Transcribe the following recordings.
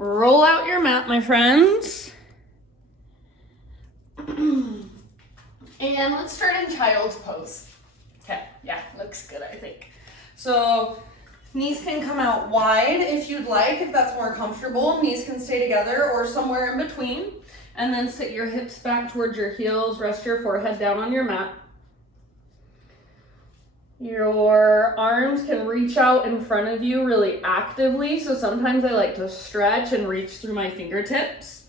Roll out your mat, my friends. And let's start in child's pose. Okay, yeah, looks good, I think. So knees can come out wide if you'd like, if that's more comfortable. Knees can stay together or somewhere in between. And then sit your hips back towards your heels. Rest your forehead down on your mat. Your arms can reach out in front of you really actively. So sometimes I like to stretch and reach through my fingertips.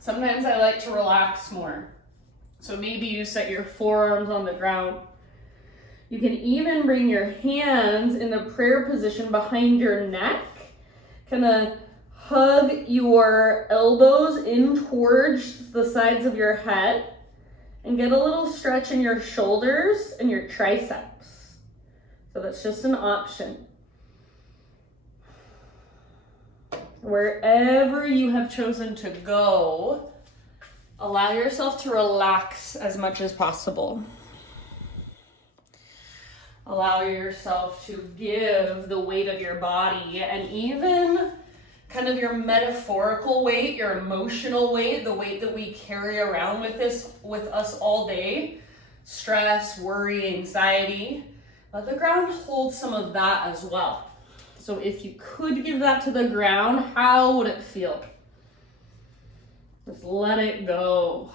Sometimes I like to relax more. So maybe you set your forearms on the ground. You can even bring your hands in a prayer position behind your neck. Kind of hug your elbows in towards the sides of your head and get a little stretch in your shoulders and your triceps. So that's just an option. Wherever you have chosen to go, allow yourself to relax as much as possible. Allow yourself to give the weight of your body and even kind of your metaphorical weight, your emotional weight, the weight that we carry around with us all day, stress, worry, anxiety. Let the ground hold some of that as well. So if you could give that to the ground, how would it feel? Just let it go.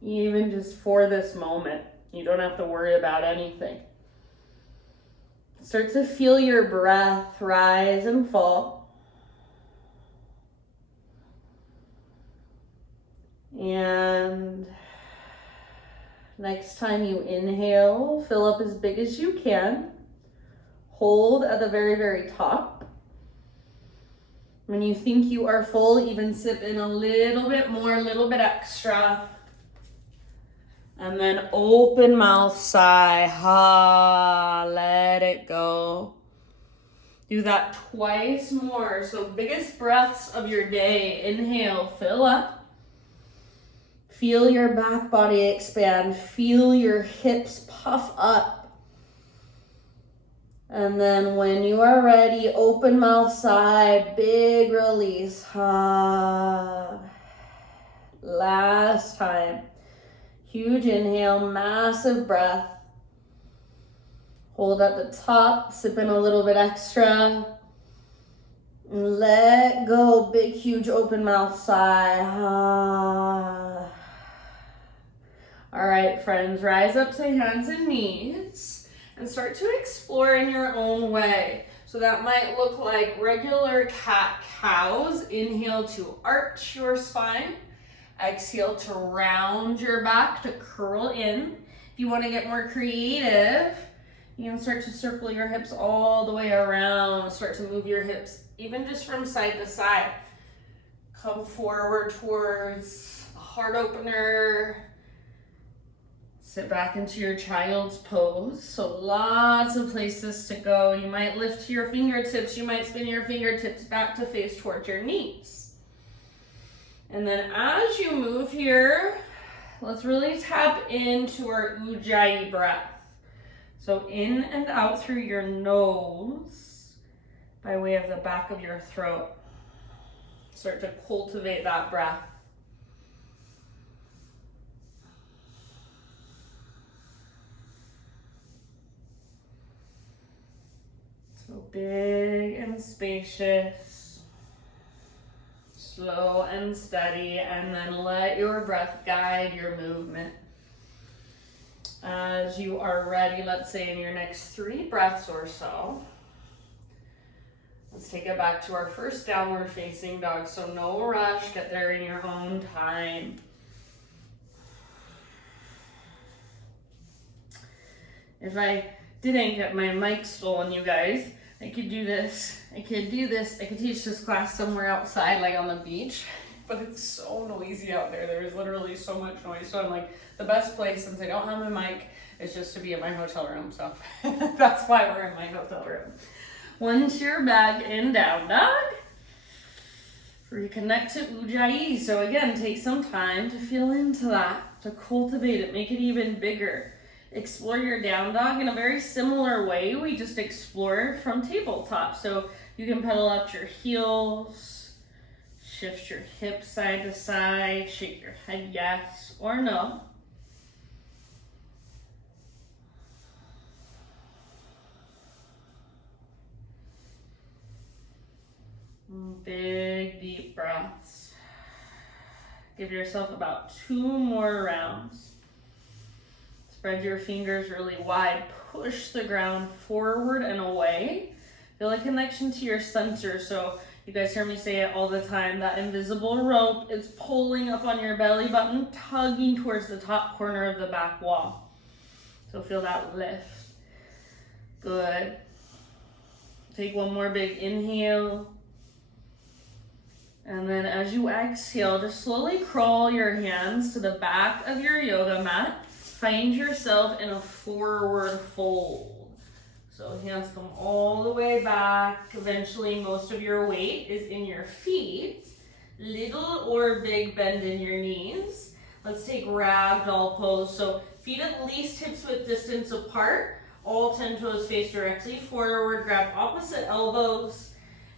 Even just for this moment, you don't have to worry about anything. Start to feel your breath rise and fall. And next time you inhale, fill up as big as you can. Hold at the very, very top. When you think you are full, even sip in a little bit more, a little bit extra. And then open mouth sigh, ha, let it go. Do that twice more. So biggest breaths of your day. Inhale, fill up. Feel your back body expand. Feel your hips puff up. And then when you are ready, open mouth sigh, big release, ha. Last time. Huge inhale, massive breath. Hold at the top, sip in a little bit extra. Let go, big, huge open mouth sigh. Ah. All right, friends, rise up to hands and knees and start to explore in your own way. So that might look like regular cat-cows. Inhale to arch your spine. Exhale to round your back, to curl in. If you want to get more creative, you can start to circle your hips all the way around. Start to move your hips, even just from side to side. Come forward towards a heart opener. Sit back into your child's pose. So lots of places to go. You might lift your fingertips. You might spin your fingertips back to face towards your knees. And then as you move here, let's really tap into our Ujjayi Breath. So in and out through your nose by way of the back of your throat. Start to cultivate that breath. So big and spacious. Slow and steady, and then let your breath guide your movement. As you are ready, let's say in your next 3 breaths or so, let's take it back to our first downward facing dog. So no rush, get there in your own time. If I didn't get my mic stolen, you guys, I could do this. I could teach this class somewhere outside, like on the beach, but it's so noisy out there. There's literally so much noise. So I'm like, the best place, since I don't have a mic, is just to be in my hotel room. So that's why we're in my hotel room. Once you're back in down dog, reconnect to Ujjayi. So again, take some time to feel into that, to cultivate it, make it even bigger. explore your down dog in a very similar way we just explored from tabletop. So you can pedal up your heels, shift your hips side to side, shake your head yes or no. Big deep breaths. Give yourself about 2 more rounds. Spread your fingers really wide. Push the ground forward and away. Feel a connection to your center. So you guys hear me say it all the time. That invisible rope is pulling up on your belly button, tugging towards the top corner of the back wall. So feel that lift. Good. Take one more big inhale. And then as you exhale, just slowly crawl your hands to the back of your yoga mat. Find yourself in a forward fold. So hands come all the way back. Eventually, most of your weight is in your feet. Little or big bend in your knees. Let's take ragdoll pose. So feet at least hips width distance apart. All 10 toes face directly forward. Grab opposite elbows.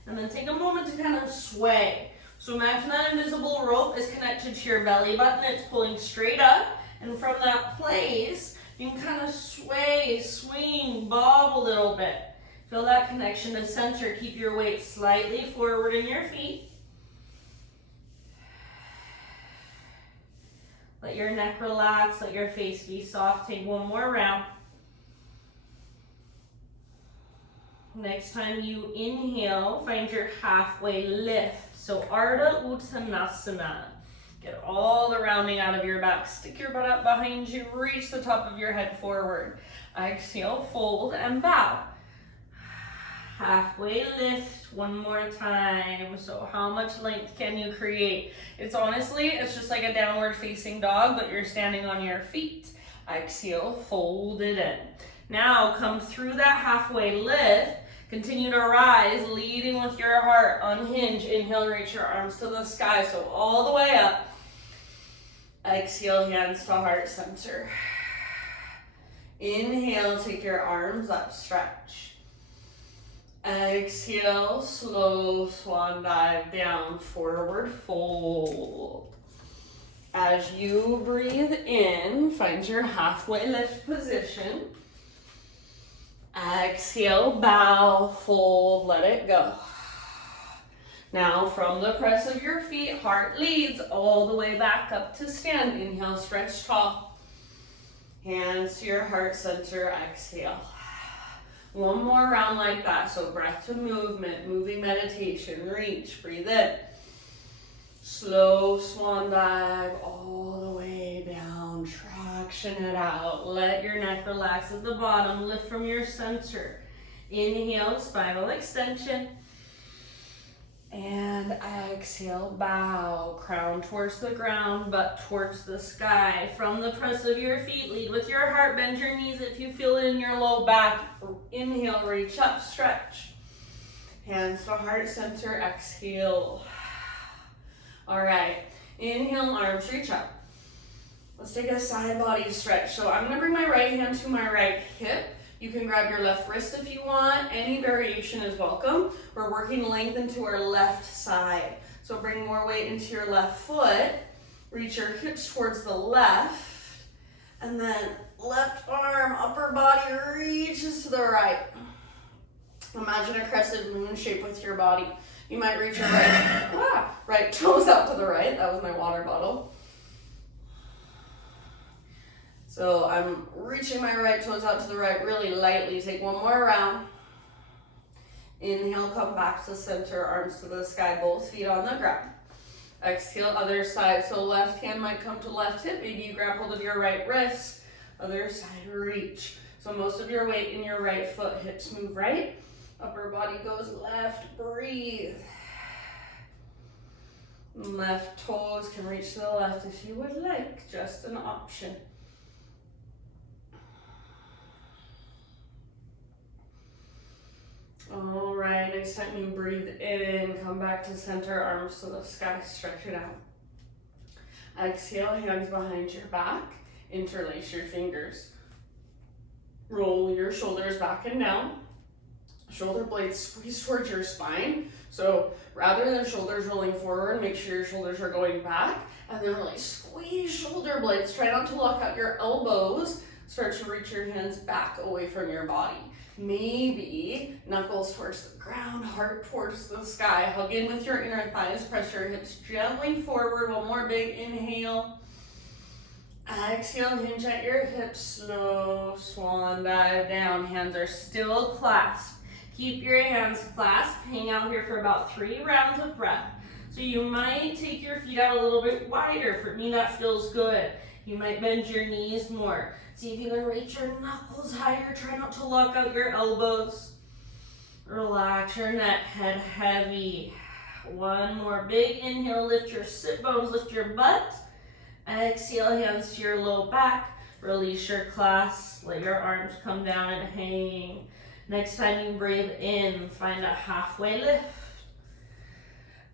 And then take a moment to kind of sway. So imagine that invisible rope is connected to your belly button. It's pulling straight up. And from that place, you can kind of sway, swing, bob a little bit. Feel that connection to center. Keep your weight slightly forward in your feet. Let your neck relax. Let your face be soft. Take one more round. Next time you inhale, find your halfway lift. So Ardha Uttanasana. Get all the rounding out of your back. Stick your butt up behind you. Reach the top of your head forward. Exhale, fold and bow. Halfway lift one more time. So how much length can you create? It's just like a downward facing dog, but you're standing on your feet. Exhale, fold it in. Now come through that halfway lift. Continue to rise, leading with your heart. Unhinge. Inhale, reach your arms to the sky. So all the way up. Exhale, hands to heart center. Inhale, take your arms up, stretch. Exhale, slow swan dive down, forward fold. As you breathe in, find your halfway lift position. Exhale, bow, fold, let it go. Now from the press of your feet, heart leads all the way back up to stand. Inhale, stretch tall. Hands to your heart center, exhale. One more round like that. So breath to movement, moving meditation. Reach, breathe in. Slow swan dive all the way down. Traction it out. Let your neck relax at the bottom. Lift from your center. Inhale, spinal extension. And exhale, bow. Crown towards the ground, butt towards the sky. From the press of your feet, lead with your heart. Bend your knees if you feel it in your low back. Inhale, reach up, stretch. Hands to heart center, exhale. All right, inhale, arms reach up. Let's take a side body stretch. So I'm gonna bring my right hand to my right hip. You can grab your left wrist if you want. Any variation is welcome. We're working length into our left side. So bring more weight into your left foot. Reach your hips towards the left. And then left arm, upper body reaches to the right. Imagine a crescent moon shape with your body. You might reach your right toes out to the right. That was my water bottle. So I'm reaching my right toes out to the right really lightly. Take one more round. Inhale, come back to center, arms to the sky, both feet on the ground. Exhale, other side. So left hand might come to left hip. Maybe you grab hold of your right wrist. Other side, reach. So most of your weight in your right foot. Hips move right. Upper body goes left. Breathe. Left toes can reach to the left if you would like. Just an option. All right, next time you breathe in, come back to center, arms to the sky, stretch it out. Exhale, hands behind your back, interlace your fingers. Roll your shoulders back and down. Shoulder blades squeeze towards your spine. So rather than shoulders rolling forward, make sure your shoulders are going back. And then really squeeze shoulder blades. Try not to lock out your elbows. Start to reach your hands back away from your body. Maybe knuckles towards the ground, heart towards the sky. Hug in with your inner thighs. Press your hips gently forward. One more big inhale. Exhale, hinge at your hips. Slow swan dive down. Hands are still clasped. Keep your hands clasped. Hang out here for about 3 rounds of breath. So you might take your feet out a little bit wider. For me, that feels good. You might bend your knees more. See if you can reach your knuckles higher. Try not to lock out your elbows. Relax your neck, head heavy. One more big inhale. Lift your sit bones, lift your butt. Exhale, hands to your low back. Release your clasp. Let your arms come down and hang. Next time you breathe in, find a halfway lift.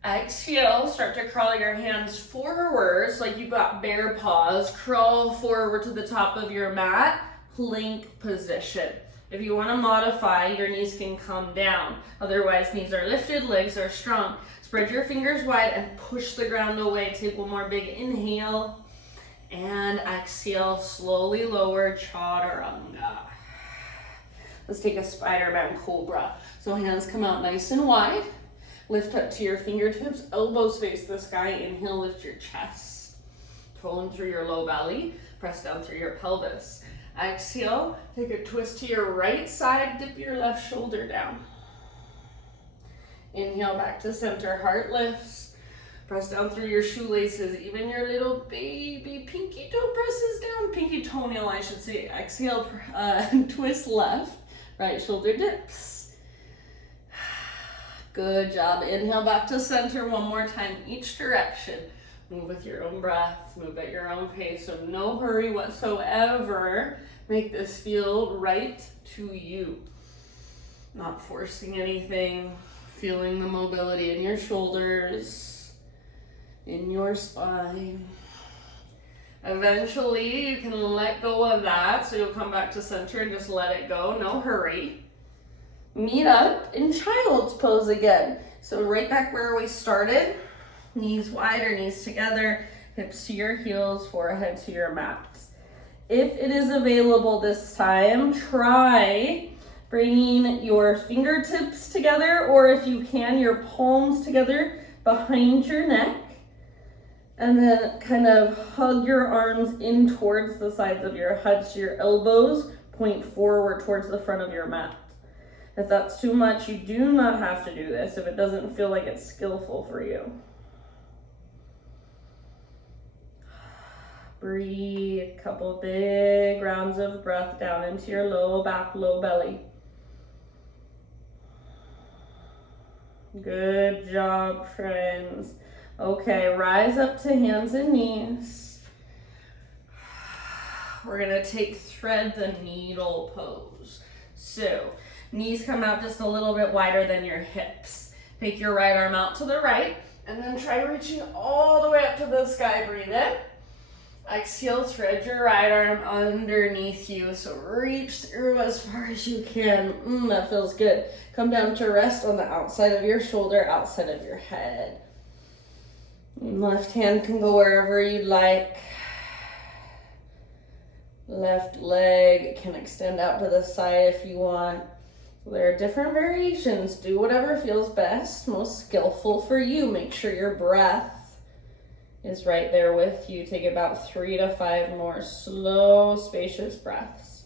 Exhale, start to crawl your hands forwards like you've got bear paws. Crawl forward to the top of your mat, plank position. If you want to modify, your knees can come down. Otherwise, knees are lifted, legs are strong. Spread your fingers wide and push the ground away. Take one more big inhale and exhale. Slowly lower, chaturanga. Let's take a Spider-Man cobra. So hands come out nice and wide. Lift up to your fingertips, elbows face the sky. Inhale, lift your chest. Pull in through your low belly, press down through your pelvis. Exhale, take a twist to your right side, dip your left shoulder down. Inhale, back to center, heart lifts. Press down through your shoelaces, even your little baby pinky toe presses down. Pinky toenail, I should say. Exhale, twist left, right shoulder dips. Good job. Inhale back to center one more time, each direction. Move with your own breath, move at your own pace, so no hurry whatsoever. Make this feel right to you. Not forcing anything, feeling the mobility in your shoulders, in your spine. Eventually, you can let go of that, so you'll come back to center and just let it go, no hurry. Meet up in child's pose again. So right back where we started, knees wider, knees together, hips to your heels, forehead to your mat. If it is available this time, try bringing your fingertips together, or if you can, your palms together behind your neck, and then kind of hug your arms in towards the sides of your head so your elbows point forward towards the front of your mat. If that's too much, you do not have to do this if it doesn't feel like it's skillful for you. Breathe, a couple big rounds of breath down into your low back, low belly. Good job, friends. Okay, rise up to hands and knees. We're gonna take thread the needle pose. So, knees come out just a little bit wider than your hips. Take your right arm out to the right, and then try reaching all the way up to the sky. Breathe in. Exhale, thread your right arm underneath you. So reach through as far as you can. That feels good. Come down to rest on the outside of your shoulder, outside of your head. Left hand can go wherever you'd like. Left leg can extend out to the side if you want. There are different variations. Do whatever feels best, most skillful for you. Make sure your breath is right there with you. Take about 3 to 5 more slow, spacious breaths.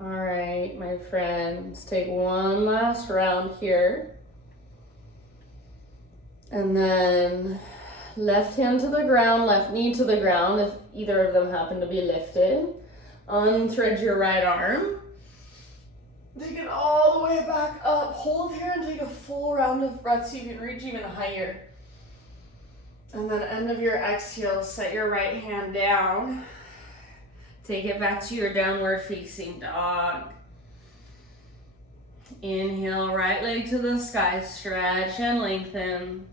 All right, my friends, take one last round here. And then left hand to the ground, left knee to the ground, if either of them happen to be lifted. Unthread your right arm. Take it all the way back up. Hold here and take a full round of breath so you can reach even higher. And then end of your exhale, set your right hand down. Take it back to your downward facing dog. Inhale, right leg to the sky, stretch and lengthen.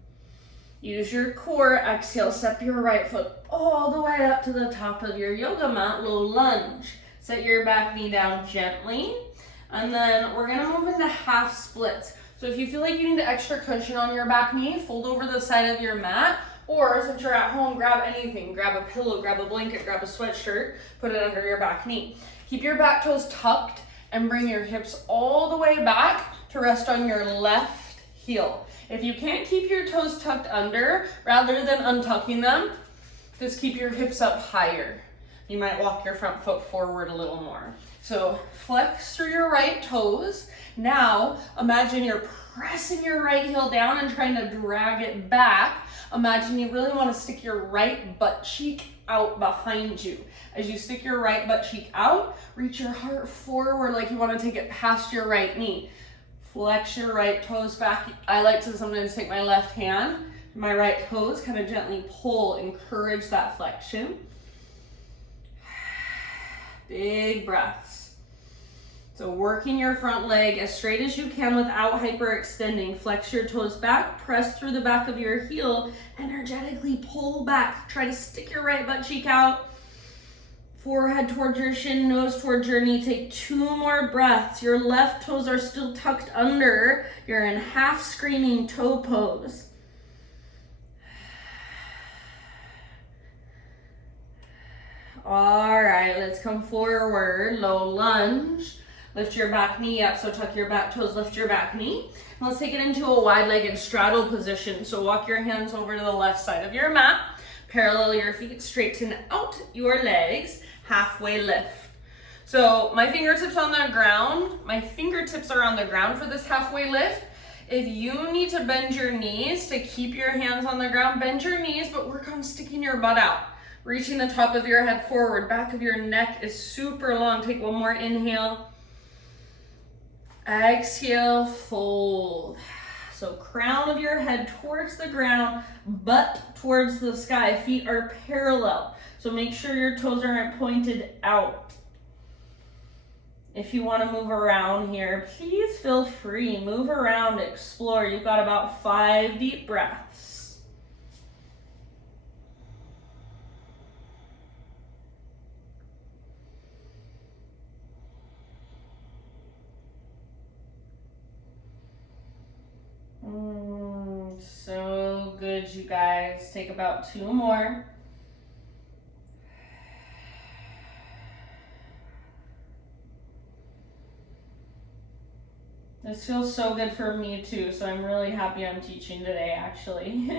Use your core, exhale, step your right foot all the way up to the top of your yoga mat, low lunge. Set your back knee down gently, and then we're gonna move into half splits. So if you feel like you need extra cushion on your back knee, fold over the side of your mat, or since you're at home, grab anything. Grab a pillow, grab a blanket, grab a sweatshirt, put it under your back knee. Keep your back toes tucked and bring your hips all the way back to rest on your left heel. If you can't keep your toes tucked under, rather than untucking them, just keep your hips up higher. You might walk your front foot forward a little more. So flex through your right toes. Now, imagine you're pressing your right heel down and trying to drag it back. Imagine you really want to stick your right butt cheek out behind you. As you stick your right butt cheek out, reach your heart forward like you want to take it past your right knee. Flex your right toes back. I like to sometimes take my left hand, my right toes, kind of gently pull, encourage that flexion. Big breaths. So working your front leg as straight as you can without hyperextending. Flex your toes back, press through the back of your heel, energetically pull back. Try to stick your right butt cheek out. Forehead towards your shin, nose towards your knee. Take 2 more breaths. Your left toes are still tucked under. You're in half screaming toe pose. All right, let's come forward, low lunge. Lift your back knee up, so tuck your back toes, lift your back knee. And let's take it into a wide-legged straddle position. So walk your hands over to the left side of your mat. Parallel your feet, straighten out your legs, halfway lift. So my fingertips on the ground, my fingertips are on the ground for this halfway lift. If you need to bend your knees to keep your hands on the ground, bend your knees, but work on sticking your butt out. Reaching the top of your head forward, back of your neck is super long. Take one more inhale. Exhale, fold. So crown of your head towards the ground, butt towards the sky. Feet are parallel. So make sure your toes aren't pointed out. If you want to move around here, please feel free. Move around, explore. You've got about 5 deep breaths. So good, you guys. Take about 2 more. This feels so good for me too, so I'm really happy I'm teaching today, actually.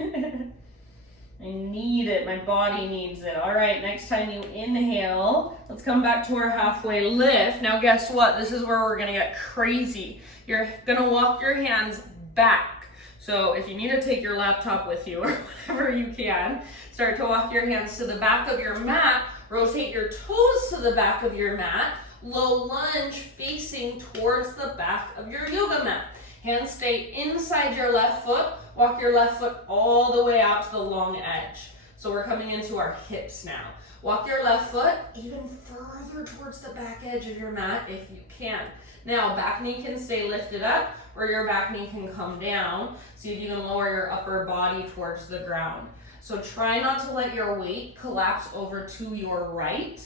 I need it, my body needs it. All right, next time you inhale, let's come back to our halfway lift. Now guess what? This is where we're gonna get crazy. You're gonna walk your hands back. So if you need to take your laptop with you or whatever you can, start to walk your hands to the back of your mat, rotate your toes to the back of your mat, low lunge facing towards the back of your yoga mat. Hands stay inside your left foot, walk your left foot all the way out to the long edge. So we're coming into our hips now. Walk your left foot even further towards the back edge of your mat if you can. Now, back knee can stay lifted up or your back knee can come down. See if you can lower your upper body towards the ground. So try not to let your weight collapse over to your right.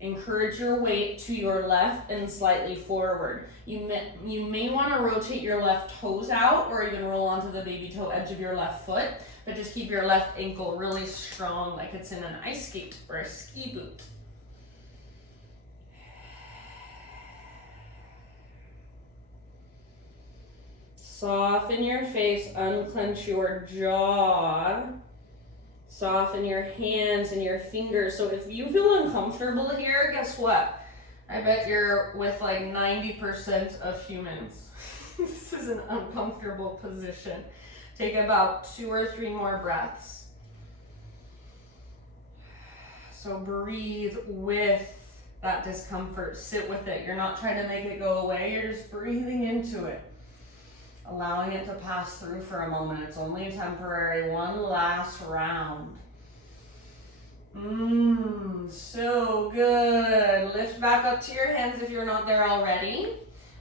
Encourage your weight to your left and slightly forward. You may want to rotate your left toes out or even roll onto the baby toe edge of your left foot, but just keep your left ankle really strong like it's in an ice skate or a ski boot. Soften your face, unclench your jaw. Soften your hands and your fingers. So if you feel uncomfortable here, guess what? I bet you're with like 90% of humans. This is an uncomfortable position. Take about 2 or 3 more breaths. So breathe with that discomfort. Sit with it. You're not trying to make it go away. You're just breathing into it. allowing it to pass through for a moment. It's only temporary. One last round. So good. Lift back up to your hands if you're not there already.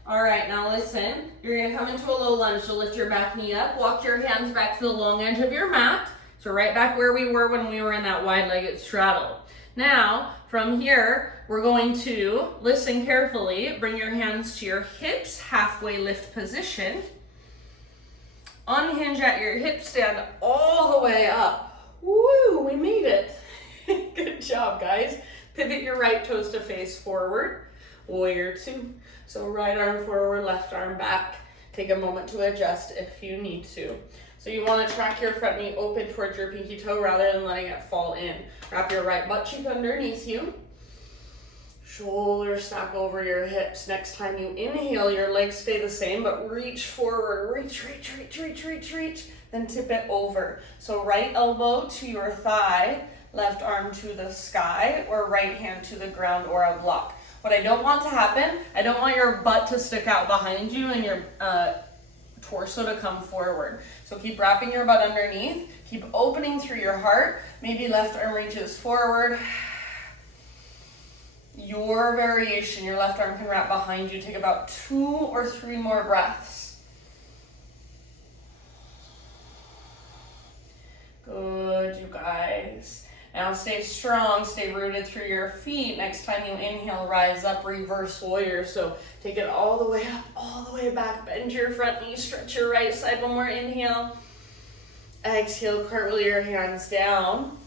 All right, now listen. You're gonna come into a low lunge. So lift your back knee up, walk your hands back to the long edge of your mat. So right back where we were when we were in that wide-legged straddle. Now, from here, we're going to, listen carefully, bring your hands to your hips, halfway lift position. Unhinge at your hips, stand all the way up. Woo, we made it. Good job, guys. Pivot your right toes to face forward. Warrior two. So right arm forward, left arm back. Take a moment to adjust if you need to. So you want to track your front knee open towards your pinky toe rather than letting it fall in. Wrap your right butt cheek underneath you. Shoulders stack over your hips. Next time you inhale, your legs stay the same, but reach forward. Reach, reach, reach, reach, reach, reach. Then tip it over. So right elbow to your thigh, left arm to the sky, or right hand to the ground or a block. What I don't want to happen, I don't want your butt to stick out behind you and your torso to come forward. So keep wrapping your butt underneath. Keep opening through your heart. Maybe left arm reaches forward. Your variation, your left arm can wrap behind you. Take about 2 or 3 more breaths. Good, you guys. Now stay strong, stay rooted through your feet. Next time you inhale, rise up, reverse warrior. So take it all the way up, all the way back. Bend your front knee, stretch your right side. One more inhale. Exhale, cartwheel your hands down.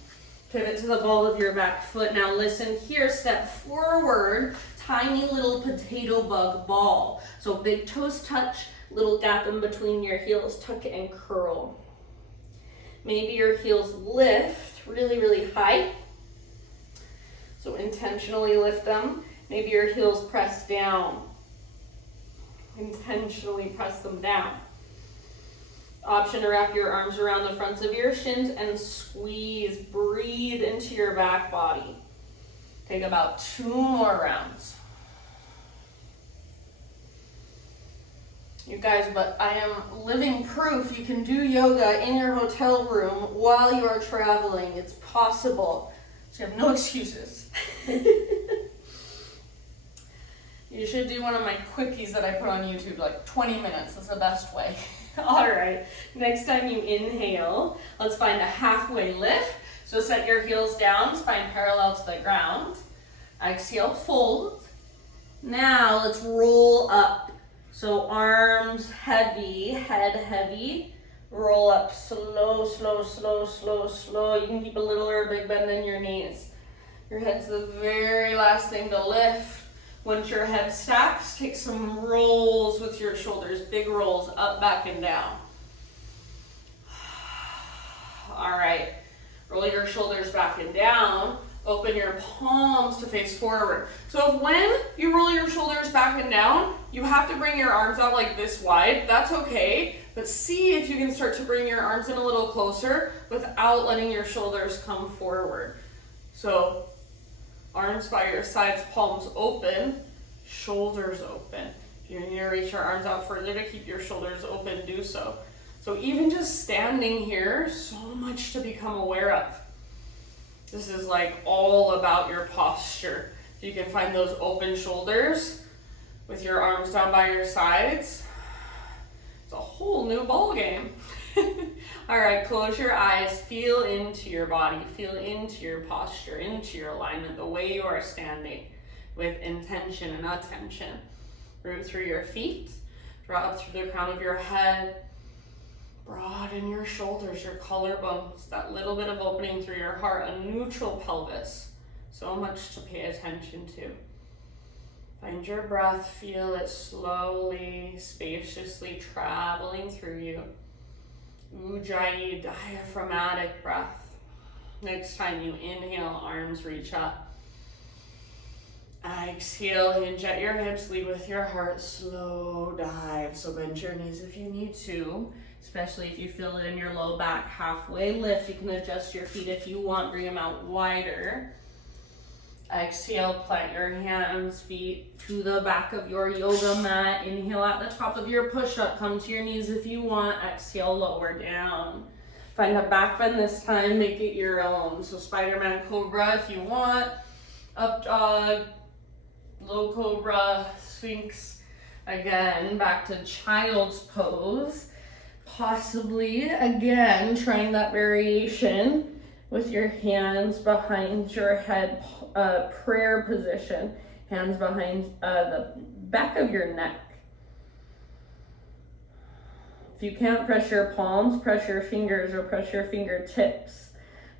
Pivot to the ball of your back foot. Now listen here, step forward, tiny little potato bug ball. So big toes touch, little gap in between your heels, tuck and curl. Maybe your heels lift really, really high. So intentionally lift them. Maybe your heels press down. Intentionally press them down. Option to wrap your arms around the fronts of your shins and squeeze. Breathe into your back body. Take about 2 more rounds. You guys, but I am living proof you can do yoga in your hotel room while you are traveling. It's possible. So you have no excuses. You should do one of my quickies that I put on YouTube, like 20 minutes. That's the best way. All right, next time you inhale, let's find a halfway lift. So set your heels down, spine parallel to the ground. Exhale, fold. Now let's roll up. So arms heavy, head heavy. Roll up slow, slow, slow, slow, slow. You can keep a little or a big bend in your knees. Your head's the very last thing to lift. Once your head stacks, take some rolls with your shoulders, big rolls, up, back, and down. All right, roll your shoulders back and down. Open your palms to face forward. So when you roll your shoulders back and down, you have to bring your arms out like this wide. That's okay, but see if you can start to bring your arms in a little closer without letting your shoulders come forward. So arms by your sides, palms open, shoulders open. If you need to reach your arms out further to keep your shoulders open, do so. So even just standing here, so much to become aware of. This is like all about your posture. If you can find those open shoulders with your arms down by your sides, it's a whole new ball game. All right, close your eyes, feel into your body, feel into your posture, into your alignment, the way you are standing with intention and attention. Root through your feet, draw up through the crown of your head, broaden your shoulders, your collarbones, that little bit of opening through your heart, a neutral pelvis. So much to pay attention to. Find your breath, feel it slowly, spaciously traveling through you. Ujjayi diaphragmatic breath. Next time you inhale, arms reach up. Exhale, hinge at your hips, lead with your heart, slow dive. So bend your knees if you need to, especially if you feel it in your low back. Halfway lift, you can adjust your feet if you want, bring them out wider. Exhale, plant your hands, feet to the back of your yoga mat. Inhale at the top of your push-up. Come to your knees if you want. Exhale, lower down. Find a back bend this time. Make it your own. So Spider-Man Cobra if you want. Up dog. Low Cobra. Sphinx. Again, back to Child's Pose. Possibly, again, trying that variation with your hands behind your head, prayer position, hands behind the back of your neck. If you can't press your palms, press your fingers or press your fingertips.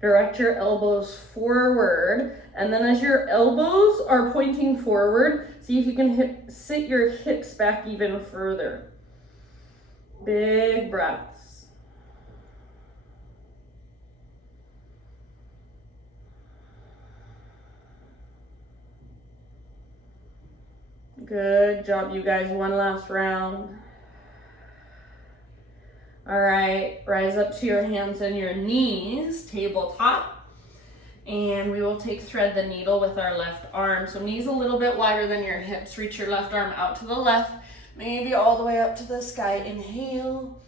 Direct your elbows forward, and then as your elbows are pointing forward, see if you can sit your hips back even further. Big breaths. Good job, you guys. One last round. All right, rise up to your hands and your knees, tabletop. And we will thread the needle with our left arm. So knees a little bit wider than your hips. Reach your left arm out to the left, maybe all the way up to the sky. Inhale.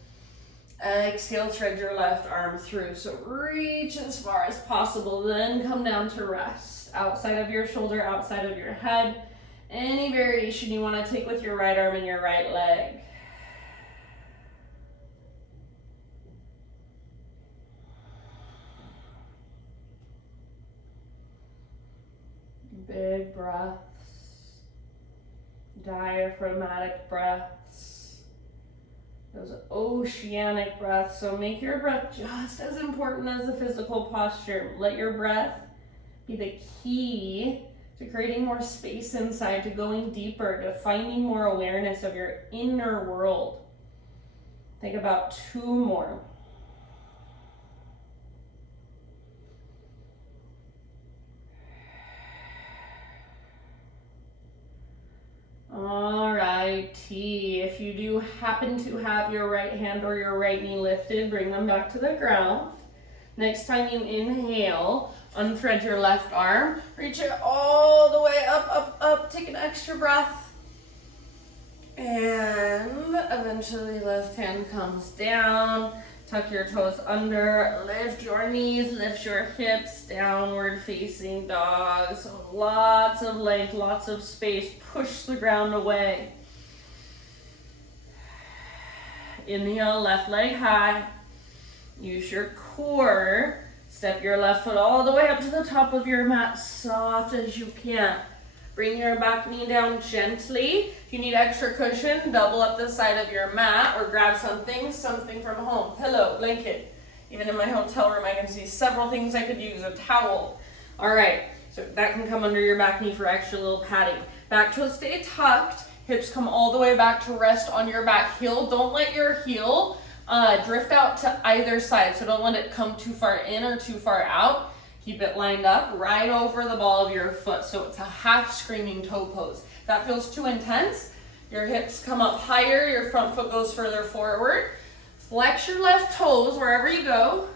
Exhale, thread your left arm through. So reach as far as possible, then come down to rest. Outside of your shoulder, outside of your head. Any variation you want to take with your right arm and your right leg. Big breaths. Diaphragmatic breaths. Those oceanic breaths. So make your breath just as important as the physical posture. Let your breath be the key to creating more space inside, to going deeper, to finding more awareness of your inner world. Think about 2 more. Alrighty, if you do happen to have your right hand or your right knee lifted, bring them back to the ground. Next time you inhale, unthread your left arm, reach it all the way up, up, up, take an extra breath. And eventually left hand comes down, tuck your toes under, lift your knees, lift your hips, downward facing dog. So lots of length, lots of space, push the ground away. Inhale, left leg high, use your core. Step your left foot all the way up to the top of your mat, soft as you can. Bring your back knee down gently. If you need extra cushion, double up the side of your mat or grab something from home. Pillow, blanket. Even in my hotel room, I can see several things I could use. A towel. All right, so that can come under your back knee for extra little padding. Back toes stay tucked. Hips come all the way back to rest on your back heel. Don't let your heel drift out to either side, so don't let it come too far in or too far out. Keep it lined up right over the ball of your foot, so it's a half screaming toe pose. If that feels too intense, your hips come up higher, your front foot goes further forward. Flex your left toes wherever you go.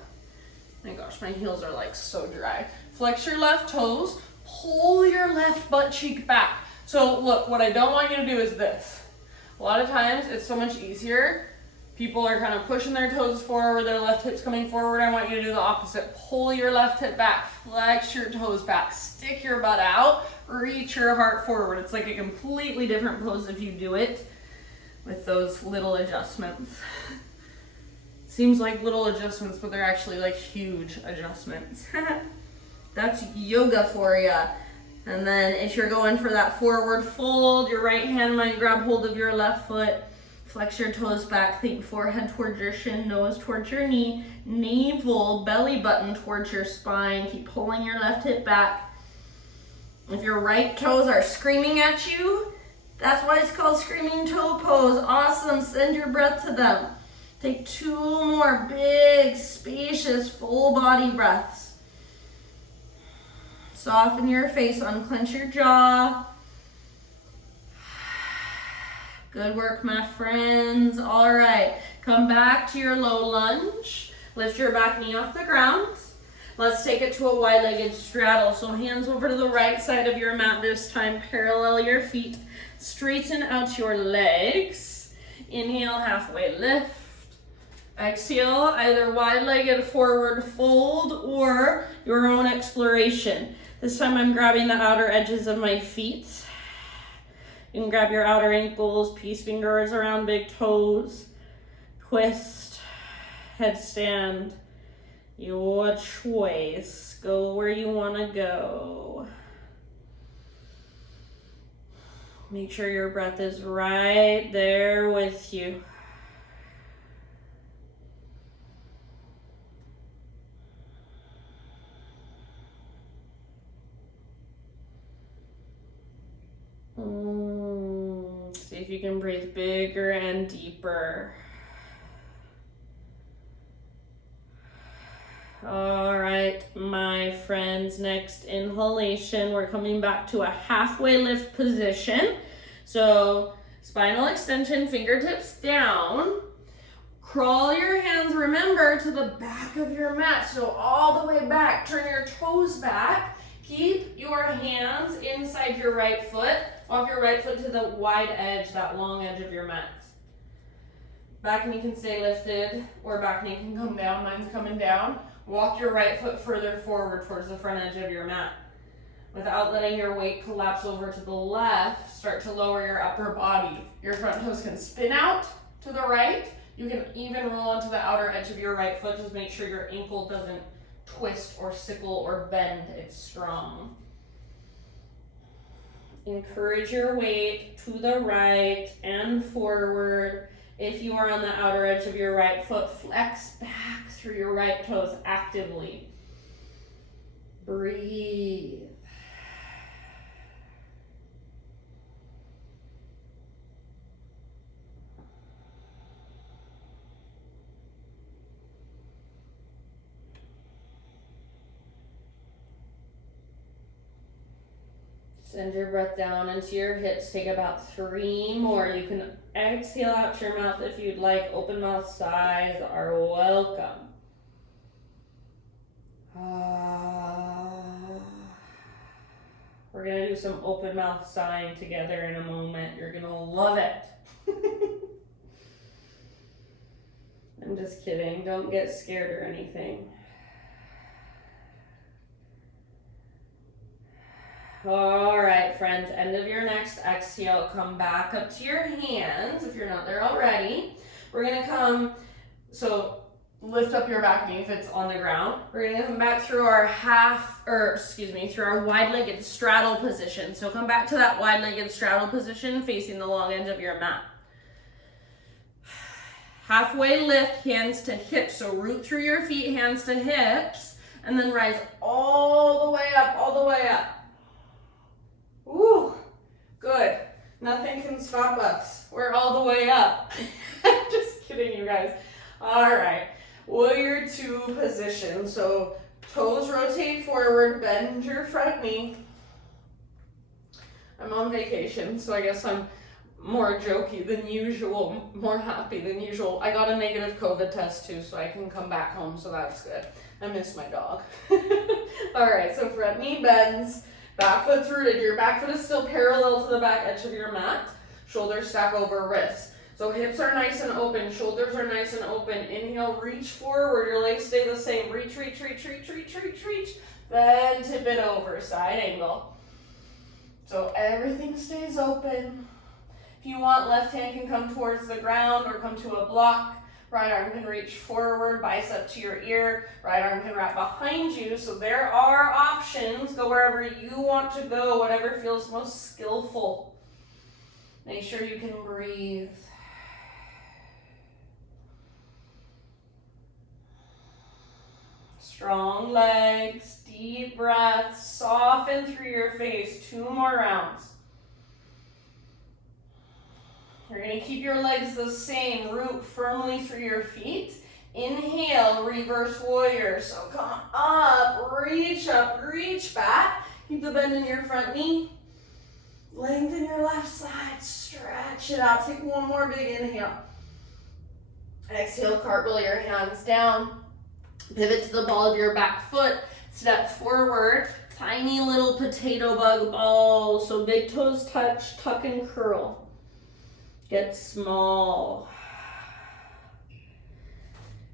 My gosh, my heels are like so dry. Flex your left toes, pull your left butt cheek back. So look, what I don't want you to do is this. A lot of times it's so much easier. People are kind of pushing their toes forward, their left hip's coming forward. I want you to do the opposite. Pull your left hip back, flex your toes back, stick your butt out, reach your heart forward. It's like a completely different pose if you do it with those little adjustments. Seems like little adjustments, but they're actually like huge adjustments. That's yoga for you. And then if you're going for that forward fold, your right hand might grab hold of your left foot. Flex your toes back, think forehead towards your shin, nose towards your knee, navel, belly button towards your spine. Keep pulling your left hip back. If your right toes are screaming at you, that's why it's called screaming toe pose. Awesome, send your breath to them. Take 2 more big, spacious, full body breaths. Soften your face, unclench your jaw. Good work, my friends. All right, come back to your low lunge. Lift your back knee off the ground. Let's take it to a wide-legged straddle. So hands over to the right side of your mat this time. Parallel your feet. Straighten out your legs. Inhale, halfway lift. Exhale, either wide-legged forward fold or your own exploration. This time I'm grabbing the outer edges of my feet. You can grab your outer ankles, peace fingers around big toes. Twist, headstand. Your choice. Go where you want to go. Make sure your breath is right there with you. See if you can breathe bigger and deeper. All right, my friends, next inhalation, we're coming back to a halfway lift position. So spinal extension, fingertips down. Crawl your hands, remember, to the back of your mat. So all the way back, turn your toes back. Keep your hands inside your right foot. Walk your right foot to the wide edge, that long edge of your mat. Back knee can stay lifted or back knee can come down. Mine's coming down. Walk your right foot further forward towards the front edge of your mat. Without letting your weight collapse over to the left, start to lower your upper body. Your front toes can spin out to the right. You can even roll onto the outer edge of your right foot. Just make sure your ankle doesn't twist or sickle or bend. It's strong. Encourage your weight to the right and forward. If you are on the outer edge of your right foot, flex back through your right toes actively. Breathe. Send your breath down into your hips. Take about 3 more. You can exhale out your mouth if you'd like. Open mouth sighs are welcome. We're going to do some open mouth sighing together in a moment. You're going to love it. I'm just kidding. Don't get scared or anything. All right, friends, end of your next exhale. Come back up to your hands if you're not there already. We're gonna come, so lift up your back knee if it's on the ground. We're gonna come back through our through our wide-legged straddle position. So come back to that wide-legged straddle position facing the long edge of your mat. Halfway lift, hands to hips. So root through your feet, hands to hips, and then rise all the way up, all the way up. Ooh, good. Nothing can stop us. We're all the way up. Just kidding, you guys. All right, warrior 2 position. So toes rotate forward, bend your front knee. I'm on vacation, so I guess I'm more jokey than usual, more happy than usual. I got a negative COVID test too, so I can come back home, so that's good. I miss my dog. All right, so front knee bends. Back foot's rooted. Your back foot is still parallel to the back edge of your mat. Shoulders stack over wrists. So hips are nice and open. Shoulders are nice and open. Inhale, reach forward. Your legs stay the same. Reach, reach, reach, reach, reach, reach, reach. Then tip it over. Side angle. So everything stays open. If you want, left hand can come towards the ground or come to a block. Right arm can reach forward, bicep to your ear. Right arm can wrap behind you. So there are options. Go wherever you want to go, whatever feels most skillful. Make sure you can breathe. Strong legs, deep breaths, soften through your face. 2 more rounds. You're going to keep your legs the same. Root firmly through your feet. Inhale, reverse warrior. So come up, reach back. Keep the bend in your front knee. Lengthen your left side. Stretch it out. Take 1 more big inhale. Exhale, cartwheel your hands down. Pivot to the ball of your back foot. Step forward, tiny little potato bug ball. So big toes touch, tuck and curl. Get small.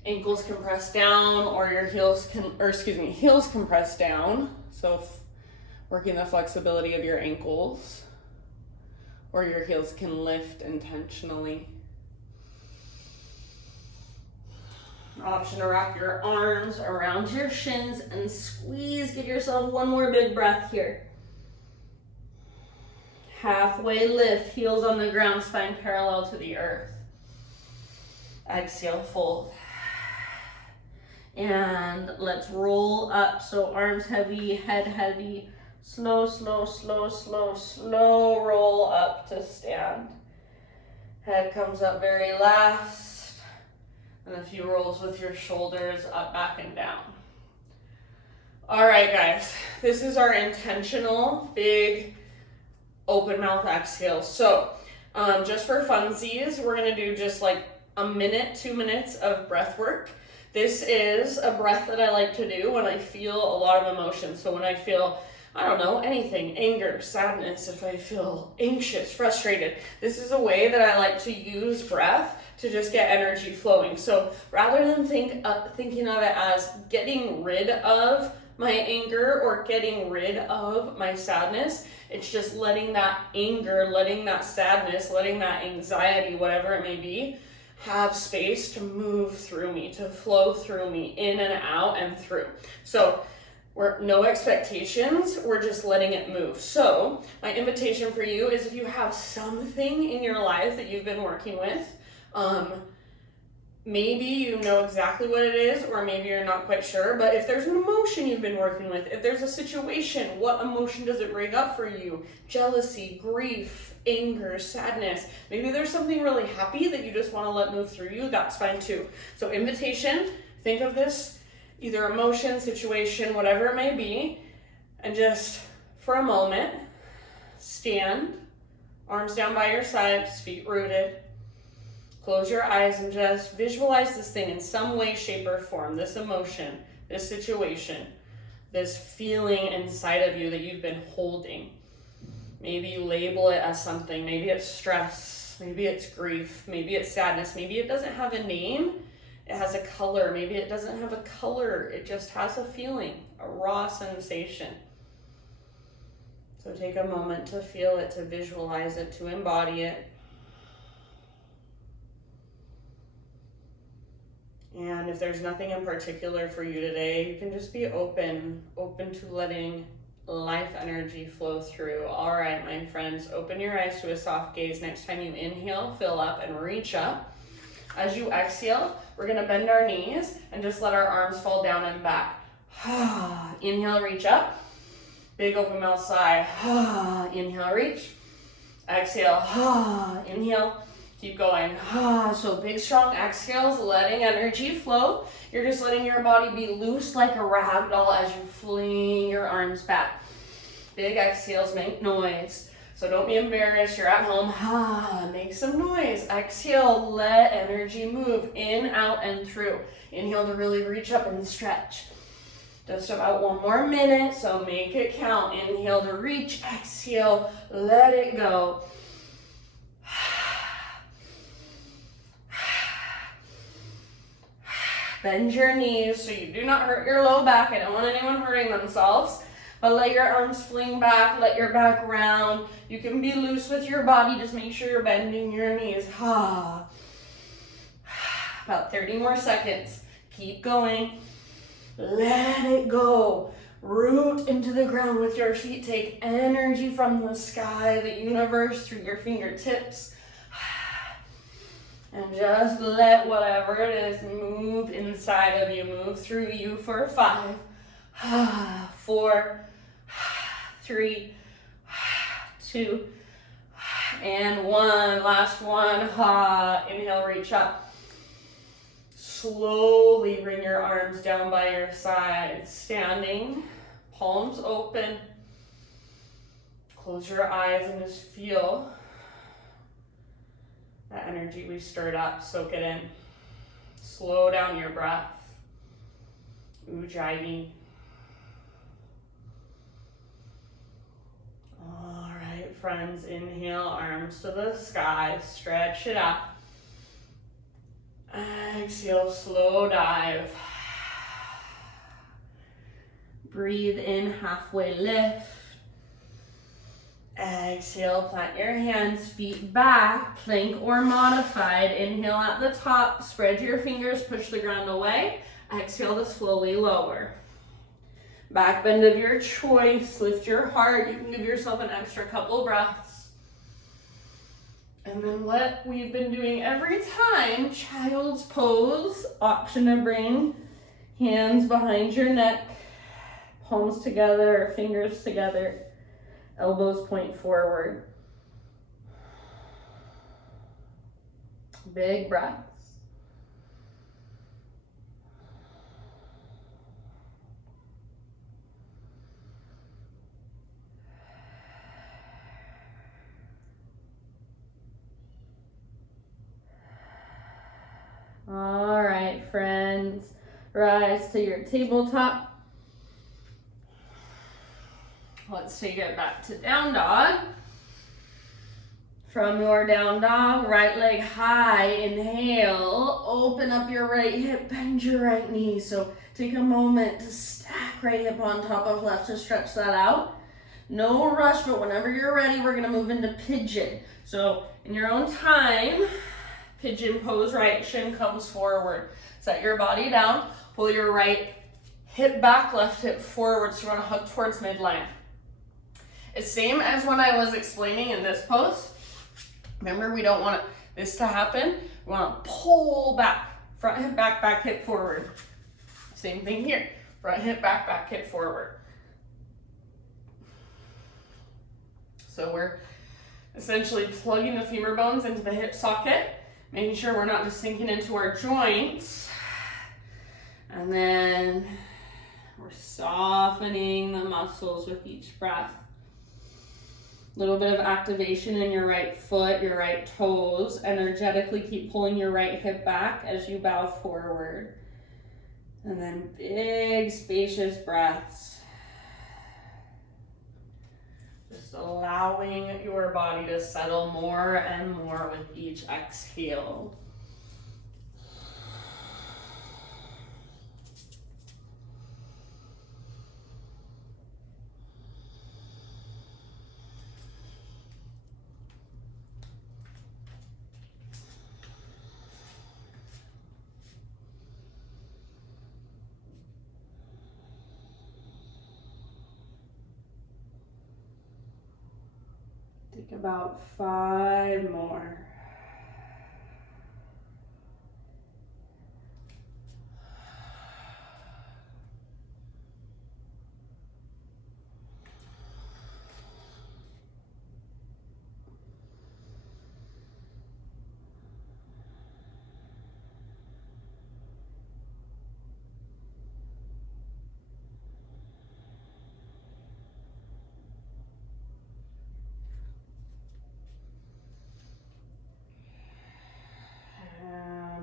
Ankles can press down, or your heels can press down. So working the flexibility of your ankles, or your heels can lift intentionally. Option to wrap your arms around your shins and squeeze. Give yourself one more big breath here. Halfway lift, heels on the ground, spine parallel to the earth. Exhale, fold. And let's roll up. So arms heavy, head heavy. Slow, slow, slow, slow, slow roll up to stand. Head comes up very last. And a few rolls with your shoulders up, back, and down. All right, guys. This is our intentional big open mouth exhale. So just for funsies, we're going to do just like a minute, 2 minutes of breath work. This is a breath that I like to do when I feel a lot of emotion. So when I feel, I don't know, anything, anger, sadness, if I feel anxious, frustrated, this is a way that I like to use breath to just get energy flowing. So rather than thinking of it as getting rid of my anger or getting rid of my sadness, it's just letting that anger, letting that sadness, letting that anxiety, whatever it may be, have space to move through me, to flow through me, in and out and through. So we're no expectations, we're just letting it move. So my invitation for you is, if you have something in your life that you've been working with, maybe you know exactly what it is, or maybe you're not quite sure, but if there's an emotion you've been working with, if there's a situation, what emotion does it bring up for you? Jealousy, grief, anger, sadness. Maybe there's something really happy that you just want to let move through you, that's fine too. So invitation, think of this, either emotion, situation, whatever it may be, and just for a moment, stand, arms down by your sides, feet rooted. Close your eyes and just visualize this thing in some way, shape, or form. This emotion, this situation, this feeling inside of you that you've been holding. Maybe you label it as something. Maybe it's stress. Maybe it's grief. Maybe it's sadness. Maybe it doesn't have a name. It has a color. Maybe it doesn't have a color. It just has a feeling, a raw sensation. So take a moment to feel it, to visualize it, to embody it. And if there's nothing in particular for you today, you can just be open to letting life energy flow through. All right, my friends, open your eyes to a soft gaze. Next time you inhale, fill up and reach up. As you exhale, we're gonna bend our knees and just let our arms fall down and back. Inhale, reach up. Big open mouth sigh. Inhale, reach. Exhale, inhale. Keep going. So big, strong exhales, letting energy flow. You're just letting your body be loose like a rag doll as you fling your arms back. Big exhales make noise. So don't be embarrassed. You're at home. Make some noise. Exhale, let energy move in, out, and through. Inhale to really reach up and stretch. Just about 1 more minute, so make it count. Inhale to reach. Exhale, let it go. Bend your knees so you do not hurt your low back. I don't want anyone hurting themselves. But let your arms fling back, let your back round. You can be loose with your body, just make sure you're bending your knees. About 30 more seconds. Keep going. Let it go. Root into the ground with your feet. Take energy from the sky, the universe, through your fingertips. And just let whatever it is move inside of you, move through you for 5, 4, 3, 2, and 1. Last one. Inhale, reach up. Slowly bring your arms down by your sides, standing, palms open. Close your eyes and just feel that energy we stirred up. Soak it in. Slow down your breath. Ujjayi. friends. Inhale, arms to the sky, stretch it out. Exhale, slow dive. Breathe in, halfway lift. Exhale, plant your hands, feet back, plank or modified. Inhale at the top, spread your fingers, push the ground away. Exhale to slowly lower. Back bend of your choice, lift your heart. You can give yourself an extra couple breaths. And then what we've been doing every time, child's pose, option to bring hands behind your neck, palms together, fingers together. Elbows point forward. Big breaths. All right, friends. Rise to your tabletop. Let's take it back to down dog. From your down dog, right leg high, inhale, open up your right hip, bend your right knee. So take a moment to stack right hip on top of left to stretch that out. No rush, but whenever you're ready, we're gonna move into pigeon. So in your own time, pigeon pose, right shin comes forward. Set your body down, pull your right hip back, left hip forward, so you wanna hug towards midline. It's same as when I was explaining in this pose. Remember, we don't want this to happen. We want to pull back, front hip back, back hip forward. Same thing here, front hip back, back hip forward. So we're essentially plugging the femur bones into the hip socket, making sure we're not just sinking into our joints. And then we're softening the muscles with each breath. Little bit of activation in your right foot, your right toes. Energetically keep pulling your right hip back as you bow forward. And then big spacious breaths. Just allowing your body to settle more and more with each exhale. Take about 5 more.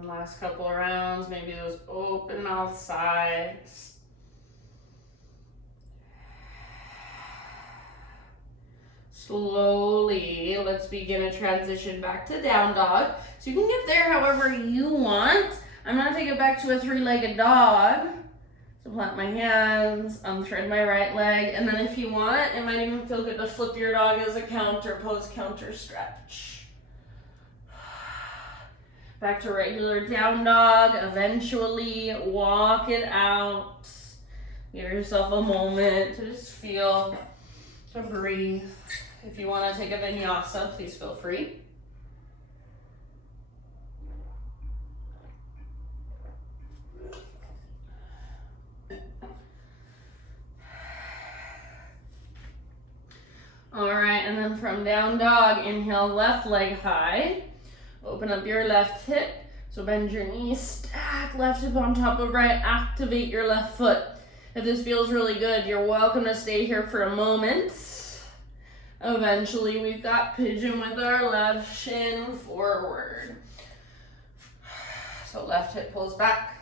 Last couple of rounds, maybe those open mouth sighs. Slowly, let's begin a transition back to down dog. So you can get there however you want. I'm gonna take it back to a 3-legged dog. So plant my hands, unthread my right leg, and then if you want, it might even feel good to flip your dog as a counter pose, counter stretch. Back to regular down dog. Eventually walk it out. Give yourself a moment to just feel, to breathe. If you want to take a vinyasa, please feel free. All right, and then from down dog, inhale, left leg high. Open up your left hip, so bend your knees, stack left hip on top of right, activate your left foot. If this feels really good, you're welcome to stay here for a moment. Eventually, we've got pigeon with our left shin forward. So left hip pulls back,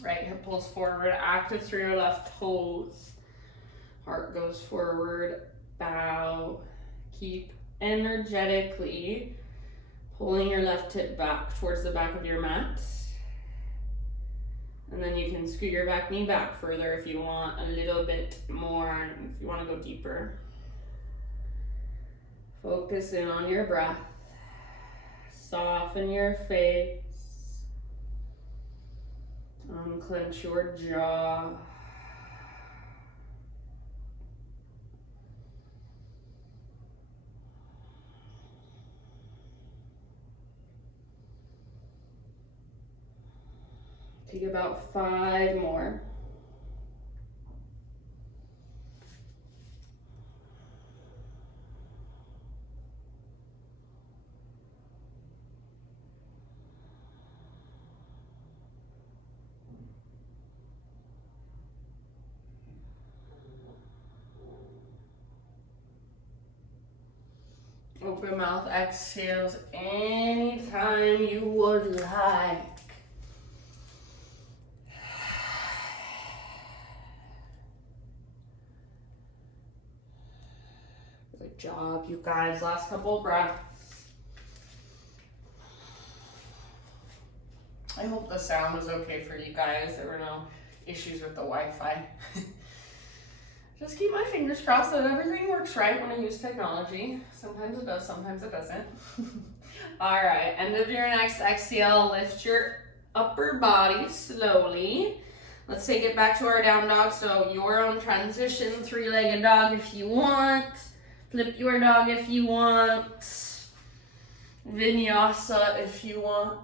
right hip pulls forward, active through your left toes. Heart goes forward, bow. Keep energetically pulling your left hip back towards the back of your mat. And then you can scoot your back knee back further if you want a little bit more, if you want to go deeper. Focus in on your breath. Soften your face. Unclench your jaw. Take about 5 more. Open mouth exhales anytime you would like. Good job, you guys. Last couple breaths. I hope the sound was okay for you guys. There were no issues with the Wi-Fi. Just keep my fingers crossed that everything works right when I use technology. Sometimes it does, sometimes it doesn't. All right, end of your next exhale. Lift your upper body slowly. Let's take it back to our down dog. So your own transition, 3-legged dog if you want. Flip your dog if you want. Vinyasa if you want.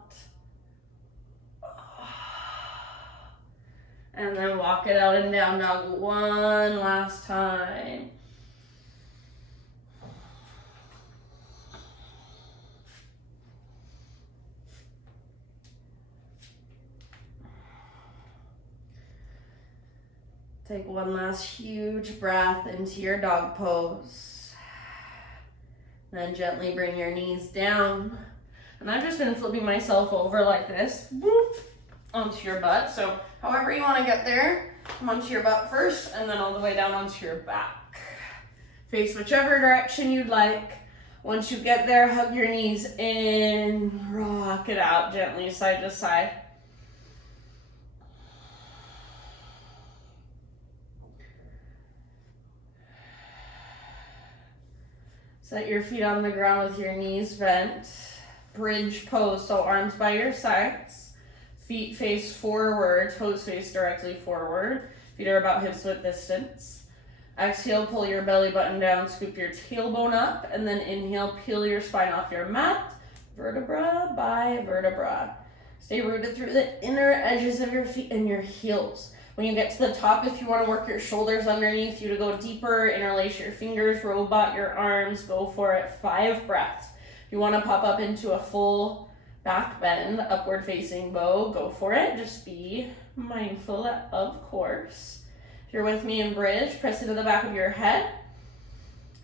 And then walk it out in down dog one last time. Take one last huge breath into your dog pose. Then gently bring your knees down. And I've just been flipping myself over like this, boop, onto your butt. So however you want to get there, come onto your butt first and then all the way down onto your back. Face whichever direction you'd like. Once you get there, hug your knees in, rock it out gently side to side. Set your feet on the ground with your knees bent. Bridge pose, so arms by your sides. Feet face forward, toes face directly forward. Feet are about hips width distance. Exhale, pull your belly button down, scoop your tailbone up, and then inhale, peel your spine off your mat, vertebra by vertebra. Stay rooted through the inner edges of your feet and your heels. When you get to the top, if you want to work your shoulders underneath you to go deeper, interlace your fingers, robot your arms, go for it. 5 breaths. If you want to pop up into a full back bend, upward facing bow, go for it. Just be mindful, of course. If you're with me in bridge, press into the back of your head.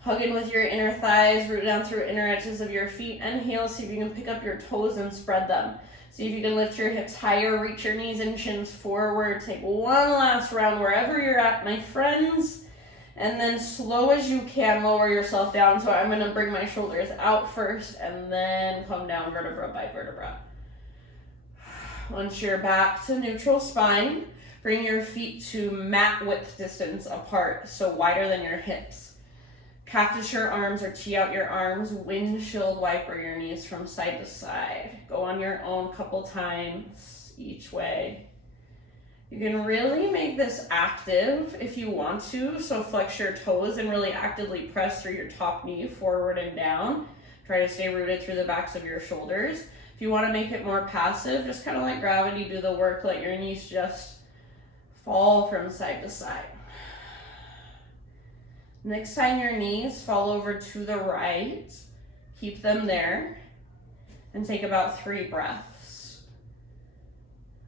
Hug in with your inner thighs, root down through inner edges of your feet. Inhale, see if you can pick up your toes and spread them. See if you can lift your hips higher, reach your knees and shins forward. Take one last round wherever you're at, my friends. And then slow as you can, lower yourself down. So I'm going to bring my shoulders out first and then come down vertebra by vertebra. Once you're back to neutral spine, bring your feet to mat width distance apart, so wider than your hips. Cactus your arms or tee out your arms, windshield wiper your knees from side to side. Go on your own couple times each way. You can really make this active if you want to, so flex your toes and really actively press through your top knee forward and down. Try to stay rooted through the backs of your shoulders. If you want to make it more passive, just kind of let gravity do the work, let your knees just fall from side to side. Next time your knees fall over to the right, keep them there and take about 3 breaths.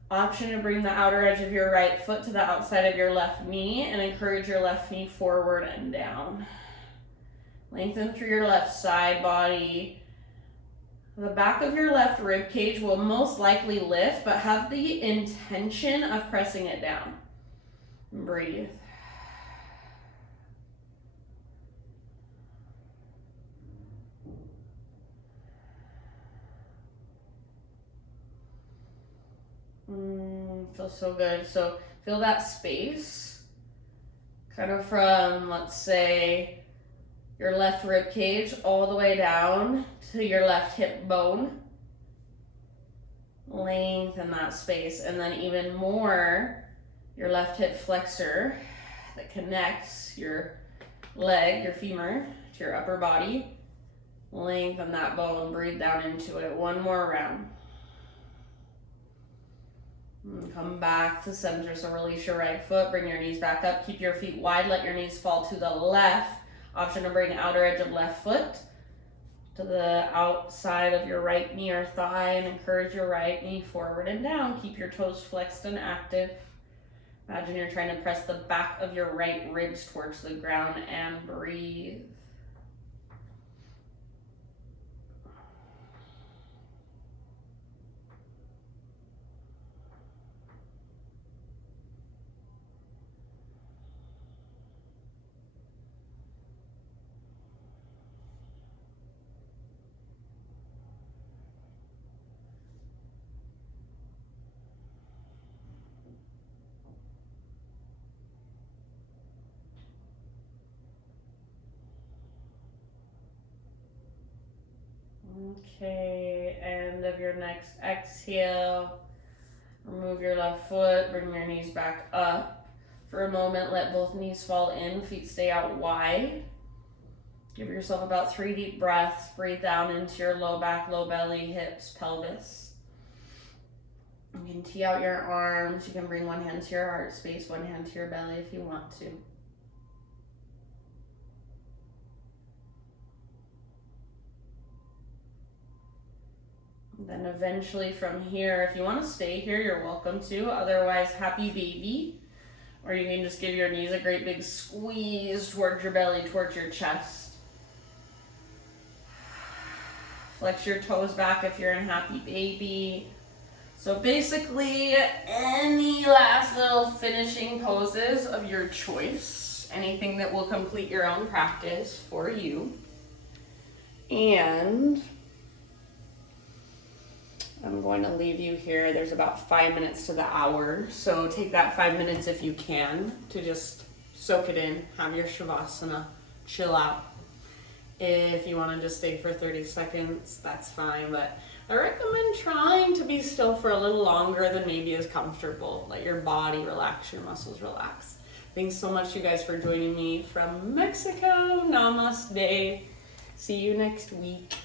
Option to bring the outer edge of your right foot to the outside of your left knee and encourage your left knee forward and down. Lengthen through your left side body. The back of your left rib cage will most likely lift, but have the intention of pressing it down. Breathe. so good. So feel that space kind of from, let's say, your left rib cage all the way down to your left hip bone. Lengthen that space, and then even more, your left hip flexor that connects your leg, your femur, to your upper body. Lengthen that bone, breathe down into it. One more round. And come back to center, so release your right foot, bring your knees back up, keep your feet wide, let your knees fall to the left. Option to bring outer edge of left foot to the outside of your right knee or thigh, and encourage your right knee forward and down. Keep your toes flexed and active. Imagine you're trying to press the back of your right ribs towards the ground, and breathe. Okay, end of your next exhale. Remove your left foot, bring your knees back up. For a moment, let both knees fall in, feet stay out wide. Give yourself about 3 deep breaths. Breathe down into your low back, low belly, hips, pelvis. You can tee out your arms. You can bring one hand to your heart space, one hand to your belly if you want to. Then eventually from here, if you want to stay here, you're welcome to. Otherwise, happy baby. Or you can just give your knees a great big squeeze towards your belly, towards your chest. Flex your toes back if you're in happy baby. So basically, any last little finishing poses of your choice. Anything that will complete your own practice for you. And I'm going to leave you here. There's about 5 minutes to the hour. So take that 5 minutes if you can to just soak it in, have your Shavasana, chill out. If you want to just stay for 30 seconds, that's fine. But I recommend trying to be still for a little longer than maybe is comfortable. Let your body relax, your muscles relax. Thanks so much, you guys, for joining me from Mexico. Namaste. See you next week.